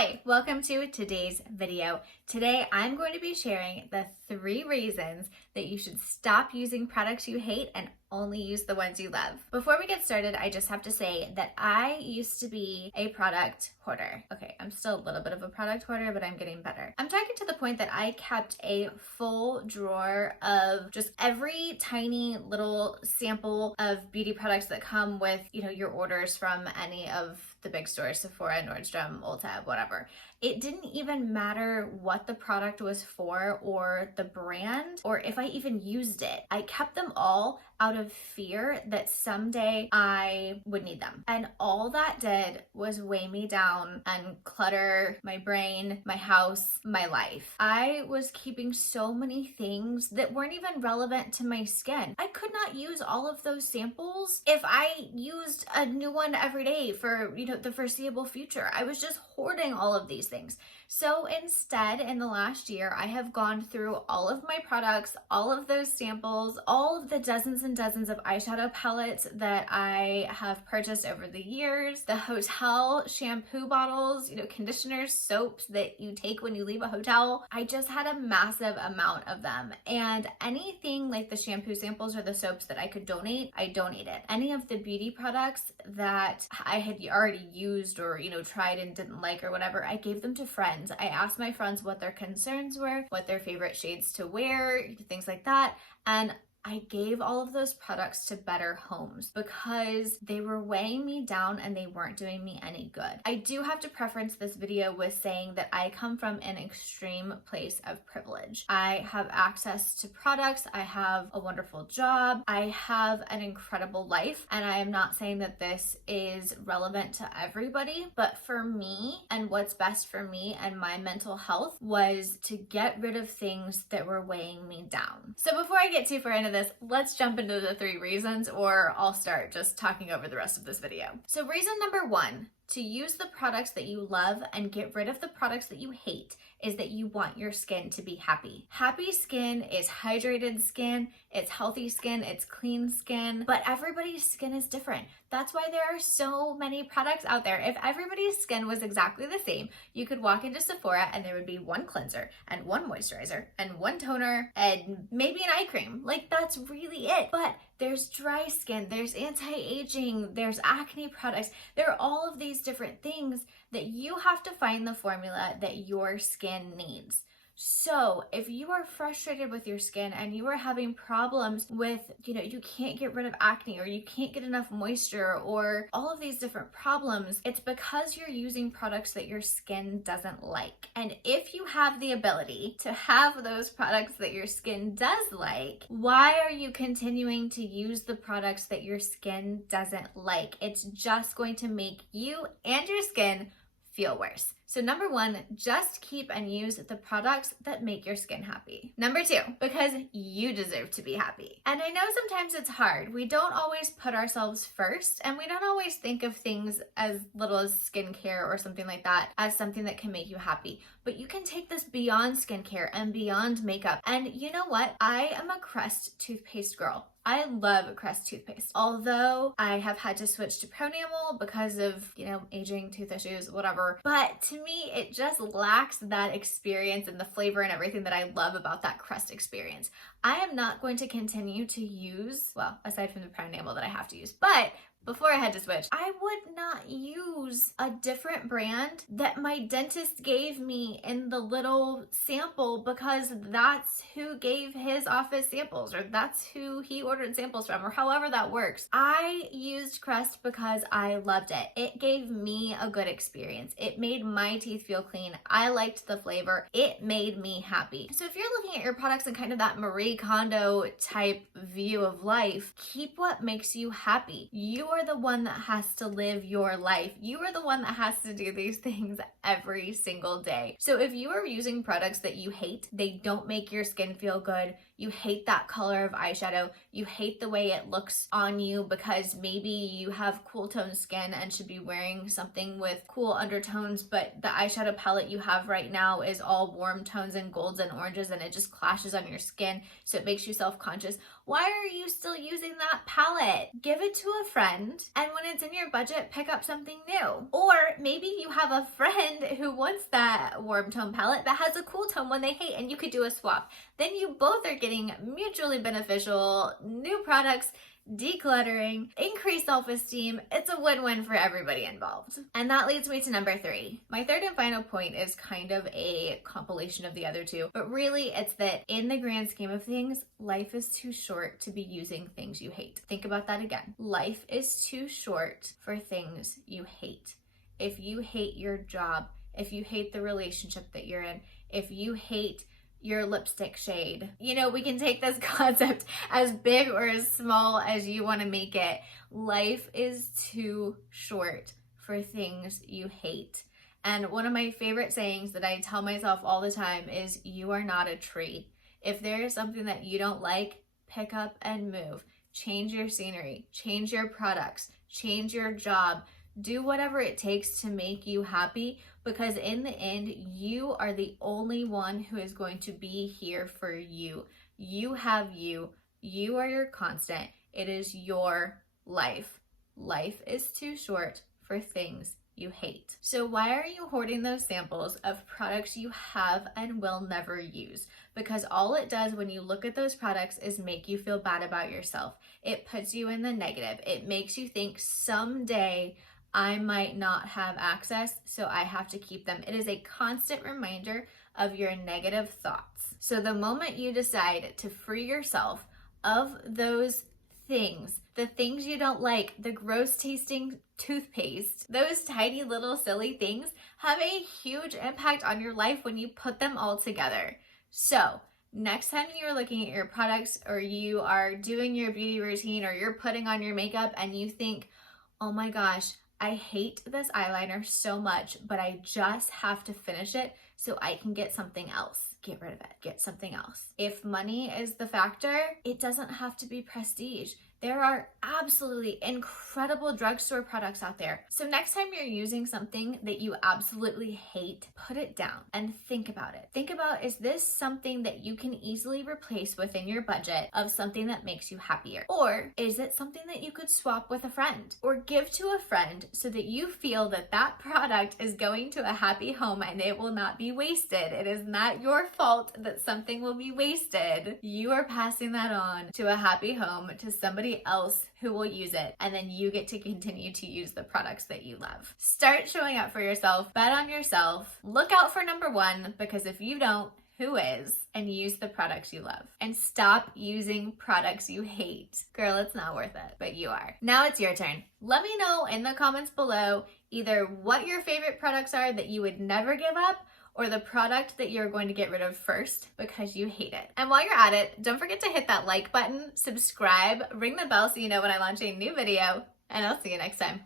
Hi, welcome to today's video. Today I'm going to be sharing the 3 reasons that you should stop using products you hate and only use the ones you love. Before we get started, I just have to say that I used to be a product hoarder. Okay, I'm still a little bit of a product hoarder, but I'm getting better. I'm talking to the point that I kept a full drawer of just every tiny little sample of beauty products that come with, your orders from any of the big stores, Sephora, Nordstrom, Ulta, whatever. It didn't even matter what the product was for or the brand or if I even used it. I kept them all out of fear that someday I would need them. And all that did was weigh me down and clutter my brain, my house, my life. I was keeping so many things that weren't even relevant to my skin. I could not use all of those samples if I used a new one every day for, the foreseeable future. I was just hoarding all of these things. So instead, in the last year, I have gone through all of my products, all of those samples, all of the dozens and dozens of eyeshadow palettes that I have purchased over the years, the hotel shampoo bottles, conditioners, soaps that you take when you leave a hotel. I just had a massive amount of them. And anything like the shampoo samples or the soaps that I could donate, I donated. Any of the beauty products that I had already used or, tried and didn't like or whatever, I gave them to friends. I asked my friends what their concerns were, what their favorite shades to wear, things like that. And I gave all of those products to better homes because they were weighing me down and they weren't doing me any good. I do have to preference this video with saying that I come from an extreme place of privilege. I have access to products, I have a wonderful job, I have an incredible life, and I am not saying that this is relevant to everybody, but for me and what's best for me and my mental health was to get rid of things that were weighing me down. So before I get too far into this, let's jump into the 3 reasons, or I'll start just talking over the rest of this video. So reason number 1, to use the products that you love and get rid of the products that you hate is that you want your skin to be happy. Happy skin is hydrated skin, it's healthy skin, it's clean skin, but everybody's skin is different. That's why there are so many products out there. If everybody's skin was exactly the same, you could walk into Sephora and there would be 1 cleanser and 1 moisturizer and 1 toner and maybe an eye cream. Like, that's really it. But there's dry skin, there's anti-aging, there's acne products. There are all of these different things that you have to find the formula that your skin needs. So if you are frustrated with your skin and you are having problems with, you can't get rid of acne or you can't get enough moisture or all of these different problems, it's because you're using products that your skin doesn't like. And if you have the ability to have those products that your skin does like, why are you continuing to use the products that your skin doesn't like? It's just going to make you and your skin feel worse. So number 1, just keep and use the products that make your skin happy. Number 2, because you deserve to be happy. And I know sometimes it's hard. We don't always put ourselves first, and we don't always think of things as little as skincare or something like that as something that can make you happy. But you can take this beyond skincare and beyond makeup. And you know what? I am a Crest toothpaste girl. I love Crest toothpaste. Although I have had to switch to Pronamel because of, aging, tooth issues, whatever. But to me, it just lacks that experience and the flavor and everything that I love about that Crest experience. I am not going to continue to use, well, aside from the Pronamel that I have to use, but before I had to switch, I would not use a different brand that my dentist gave me in the little sample because that's who gave his office samples or that's who he ordered samples from or however that works. I used Crest because I loved it. It gave me a good experience. It made my teeth feel clean. I liked the flavor. It made me happy. So if you're looking at your products in kind of that Marie Kondo type view of life, keep what makes you happy. You are the one that has to live your life. You are the one that has to do these things every single day. So if you are using products that you hate, they don't make your skin feel good, you hate that color of eyeshadow, you hate the way it looks on you because maybe you have cool toned skin and should be wearing something with cool undertones, but the eyeshadow palette you have right now is all warm tones and golds and oranges and it just clashes on your skin, so it makes you self-conscious. Why are you still using that palette? Give it to a friend, and when it's in your budget, pick up something new. Or maybe you have a friend who wants that warm tone palette but has a cool tone one they hate, and you could do a swap. Then you both are getting mutually beneficial new products, decluttering, increased self-esteem. It's a win-win for everybody involved. And that leads me to number 3. My third and final point is kind of a compilation of the other two, but really it's that in the grand scheme of things, life is too short to be using things you hate. Think about that again. Life is too short for things you hate. If you hate your job, if you hate the relationship that you're in, if you hate your lipstick shade. You know, we can take this concept as big or as small as you want to make it. Life is too short for things you hate. And one of my favorite sayings that I tell myself all the time is, you are not a tree. If there is something that you don't like, pick up and move. Change your scenery, change your products, change your job. Do whatever it takes to make you happy, because in the end, you are the only one who is going to be here for you. You have you. You are your constant. It is your life. Life is too short for things you hate. So why are you hoarding those samples of products you have and will never use? Because all it does when you look at those products is make you feel bad about yourself. It puts you in the negative. It makes you think someday I might not have access, so I have to keep them. It is a constant reminder of your negative thoughts. So the moment you decide to free yourself of those things, the things you don't like, the gross tasting toothpaste, those tiny little silly things have a huge impact on your life when you put them all together. So next time you're looking at your products, or you are doing your beauty routine, or you're putting on your makeup and you think, oh my gosh, I hate this eyeliner so much, but I just have to finish it so I can get something else. Get rid of it. Get something else. If money is the factor, it doesn't have to be prestige. There are absolutely incredible drugstore products out there. So next time you're using something that you absolutely hate, put it down and think about it. Think about, is this something that you can easily replace within your budget of something that makes you happier? Or is it something that you could swap with a friend or give to a friend so that you feel that that product is going to a happy home and it will not be wasted? It is not your fault that something will be wasted. You are passing that on to a happy home, to somebody else who will use it, and then you get to continue to use the products that you love. Start showing up for yourself, bet on yourself, look out for number 1, because if you don't, who is? And use the products you love. And stop using products you hate. Girl, it's not worth it, but you are. Now it's your turn. Let me know in the comments below either what your favorite products are that you would never give up, or the product that you're going to get rid of first because you hate it. And while you're at it, don't forget to hit that like button, subscribe, ring the bell so you know when I launch a new video, and I'll see you next time.